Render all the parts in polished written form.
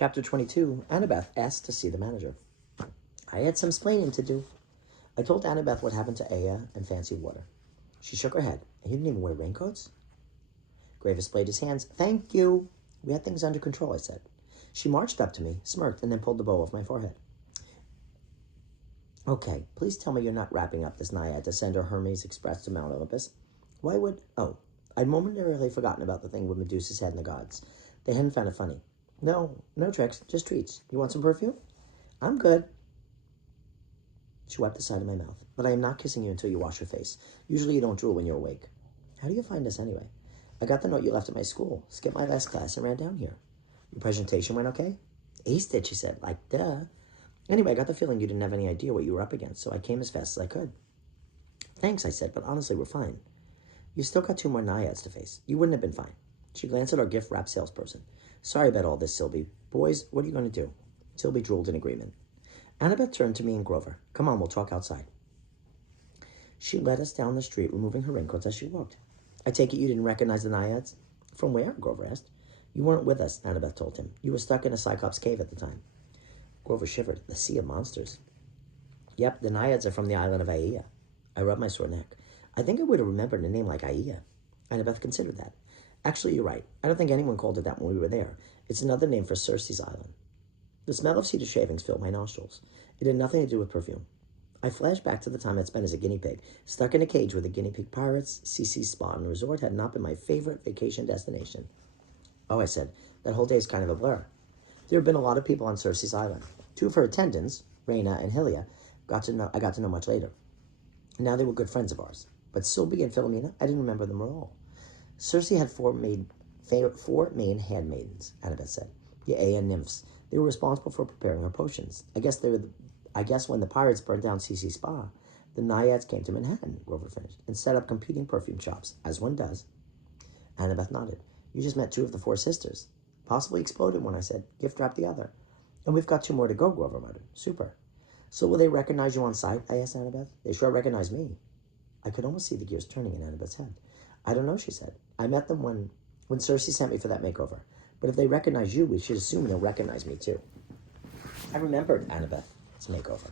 Chapter 22, Annabeth asked to see the manager. I had some explaining to do. I told Annabeth what happened to Aya and Fancy Water. She shook her head. And you didn't even wear raincoats? Gravis displayed his hands. Thank you. We had things under control, I said. She marched up to me, smirked, and then pulled the bow off my forehead. Okay, please tell me you're not wrapping up this Naiad to send her Hermes Express to Mount Olympus. Why would... Oh, I'd momentarily forgotten about the thing with Medusa's head and the gods. They hadn't found it funny. No tricks, just treats. You want some perfume? I'm good. She wiped the side of my mouth. But I am not kissing you until you wash your face. Usually you don't drool when you're awake. How do you find us anyway? I got the note you left at my school, skipped my last class, and ran down here. Your presentation went okay? Aced it, she said. Like, duh. Anyway, I got the feeling you didn't have any idea what you were up against, so I came as fast as I could. Thanks, I said, but honestly, we're fine. You still got 2 more naiads to face. You wouldn't have been fine. She glanced at our gift-wrap salesperson. Sorry about all this, Sylvie. Boys, what are you going to do? Sylvie drooled in agreement. Annabeth turned to me and Grover. Come on, we'll talk outside. She led us down the street, removing her raincoats as she walked. I take it you didn't recognize the naiads? From where? Grover asked. You weren't with us, Annabeth told him. You were stuck in a Cyclops cave at the time. Grover shivered. The Sea of Monsters. Yep, the naiads are from the island of Aia. I rubbed my sore neck. I think I would have remembered a name like Aia. Annabeth considered that. Actually, you're right. I don't think anyone called it that when we were there. It's another name for Circe's island. The smell of cedar shavings filled my nostrils. It had nothing to do with perfume. I flashed back to the time I'd spent as a guinea pig, stuck in a cage with the guinea pig pirates. CC's spa and resort had not been my favorite vacation destination. Oh, I said, that whole day's kind of a blur. There have been a lot of people on Circe's island. 2 of her attendants, Raina and Hylia, I got to know much later. Now they were good friends of ours. But Sylvie and Philomena, I didn't remember them at all. Circe had 4 main handmaidens, Annabeth said. The Aeaean nymphs. They were responsible for preparing her potions. I guess when the pirates burned down CC's spa, the naiads came to Manhattan, Grover finished, and set up competing perfume shops, as one does. Annabeth nodded. You just met 2 of the 4 sisters. Possibly exploded one, I said. Gift wrapped the other. And we've got 2 more to go, Grover muttered. Super. So will they recognize you on sight? I asked Annabeth. They sure recognize me. I could almost see the gears turning in Annabeth's head. I don't know, she said. I met them when Circe sent me for that makeover. But if they recognize you, we should assume they'll recognize me too. I remembered Annabeth's makeover.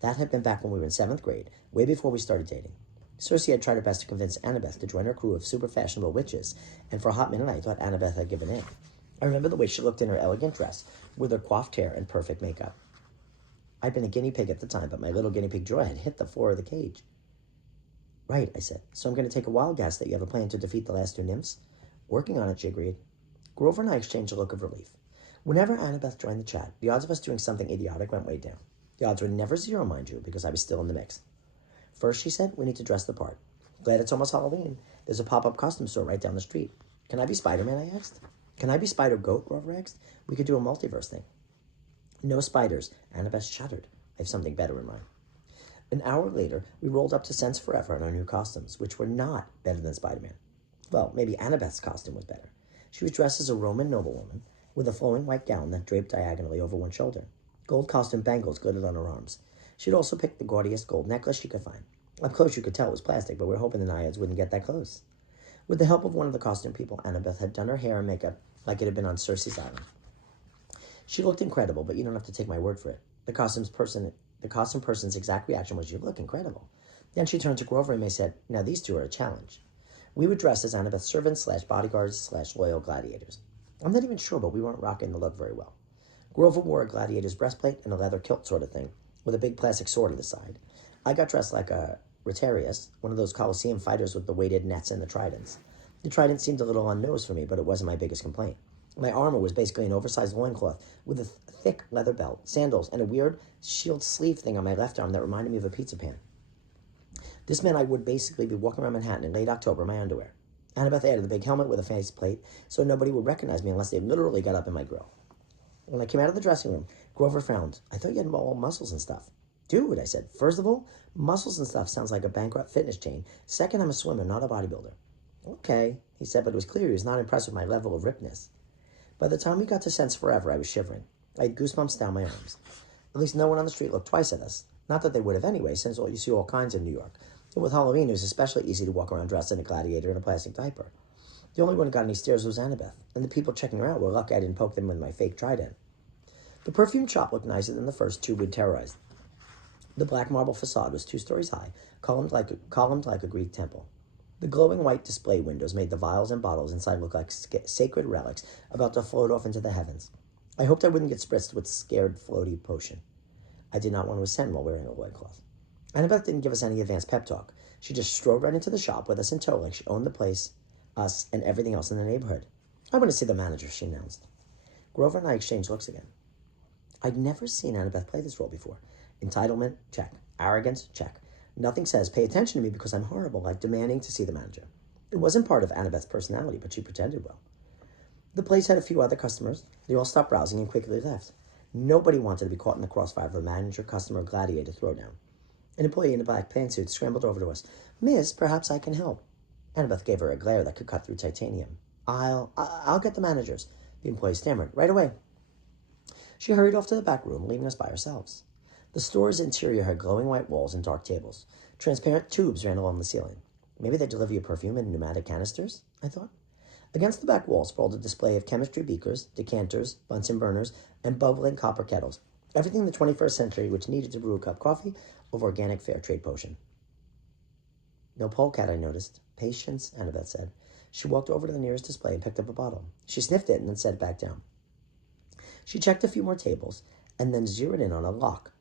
That had been back when we were in 7th grade, way before we started dating. Circe had tried her best to convince Annabeth to join her crew of super fashionable witches, and for a hot minute I thought Annabeth had given in. I remember the way she looked in her elegant dress, with her coiffed hair and perfect makeup. I'd been a guinea pig at the time, but my little guinea pig joy had hit the floor of the cage. Right, I said. So I'm going to take a wild guess that you have a plan to defeat the last 2 nymphs? Working on it, she agreed. Grover and I exchanged a look of relief. Whenever Annabeth joined the chat, the odds of us doing something idiotic went way down. The odds were never 0, mind you, because I was still in the mix. First, she said, we need to dress the part. Glad it's almost Halloween. There's a pop-up costume store right down the street. Can I be Spider-Man, I asked. Can I be Spider-Goat, Grover asked. We could do a multiverse thing. No spiders. Annabeth shuddered. I have something better in mind. An hour later, we rolled up to Sense Forever in our new costumes, which were not better than Spider-Man. Well, maybe Annabeth's costume was better. She was dressed as a Roman noblewoman, with a flowing white gown that draped diagonally over one shoulder. Gold costume bangles glittered on her arms. She'd also picked the gaudiest gold necklace she could find. Up close you could tell it was plastic, but we were hoping the naiads wouldn't get that close. With the help of one of the costume people, Annabeth had done her hair and makeup like it had been on Circe's island. She looked incredible, but you don't have to take my word for it. The costume person's exact reaction was, you look incredible. Then she turned to Grover and May said, now these 2 are a challenge. We were dressed as Annabeth's servants / bodyguards / loyal gladiators. I'm not even sure, but we weren't rocking the look very well. Grover wore a gladiator's breastplate and a leather kilt sort of thing, with a big plastic sword at the side. I got dressed like a Rotarius, one of those Colosseum fighters with the weighted nets and the tridents. The trident seemed a little unnosed for me, but it wasn't my biggest complaint. My armor was basically an oversized loincloth with a thick leather belt, sandals, and a weird shield sleeve thing on my left arm that reminded me of a pizza pan. This meant I would basically be walking around Manhattan in late October in my underwear. Annabeth added the big helmet with a face plate so nobody would recognize me unless they literally got up in my grill. When I came out of the dressing room, Grover frowned. I thought you had all muscles and stuff. Dude, I said, first of all, muscles and stuff sounds like a bankrupt fitness chain. Second, I'm a swimmer, not a bodybuilder. Okay, he said, but it was clear he was not impressed with my level of rippedness. By the time we got to Sense Forever, I was shivering. I had goosebumps down my arms. At least no one on the street looked twice at us. Not that they would have anyway, since you see all kinds in New York. And with Halloween, it was especially easy to walk around dressed in a gladiator and a plastic diaper. The only one who got any stares was Annabeth, and the people checking her out were lucky I didn't poke them with my fake trident. The perfume shop looked nicer than the first two we'd terrorized. The black marble facade was 2 stories high, columned like a Greek temple. The glowing white display windows made the vials and bottles inside look like sacred relics about to float off into the heavens. I hoped I wouldn't get spritzed with scared floaty potion. I did not want to ascend while wearing a loincloth. Annabeth didn't give us any advanced pep talk. She just strode right into the shop with us in tow like she owned the place, us, and everything else in the neighborhood. "I want to see the manager," she announced. Grover and I exchanged looks again. I'd never seen Annabeth play this role before. Entitlement, check. Arrogance, check. Nothing says, "Pay attention to me because I'm horrible," like demanding to see the manager. It wasn't part of Annabeth's personality, but she pretended well. The place had a few other customers. They all stopped browsing and quickly left. Nobody wanted to be caught in the crossfire of a manager-customer gladiator throwdown. An employee in a black pantsuit scrambled over to us. "Miss, perhaps I can help." Annabeth gave her a glare that could cut through titanium. I'll get the managers," the employee stammered. "Right away." She hurried off to the back room, leaving us by ourselves. The store's interior had glowing white walls and dark tables. Transparent tubes ran along the ceiling. Maybe they deliver you perfume in pneumatic canisters, I thought. Against the back wall sprawled a display of chemistry beakers, decanters, Bunsen burners, and bubbling copper kettles. Everything in the 21st century which needed to brew a cup of coffee of organic fair trade potion. "No polecat," I noticed. "Patience," Annabeth said. She walked over to the nearest display and picked up a bottle. She sniffed it and then set it back down. She checked a few more tables and then zeroed in on a locked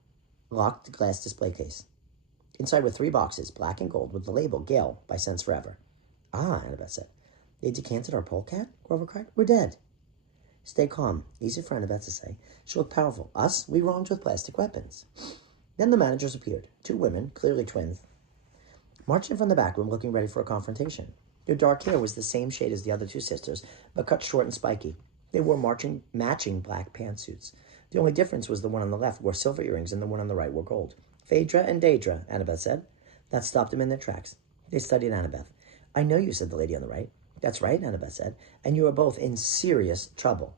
glass display case. Inside were 3 boxes, black and gold, with the label Gale by Sense Forever. "Ah," Annabeth said. "They decanted our polecat?" Grover cried. "We're dead." "Stay calm." Easy for Annabeth to say. She looked powerful. Us? We were armed with plastic weapons. Then the managers appeared. 2 women, clearly twins, marched in from the back room looking ready for a confrontation. Their dark hair was the same shade as the other 2 sisters, but cut short and spiky. They wore matching black pantsuits. The only difference was the one on the left wore silver earrings and the one on the right wore gold. "Phaedra and Daedra," Annabeth said. That stopped them in their tracks. They studied Annabeth. "I know you," said the lady on the right. "That's right," Annabeth said. "And you are both in serious trouble."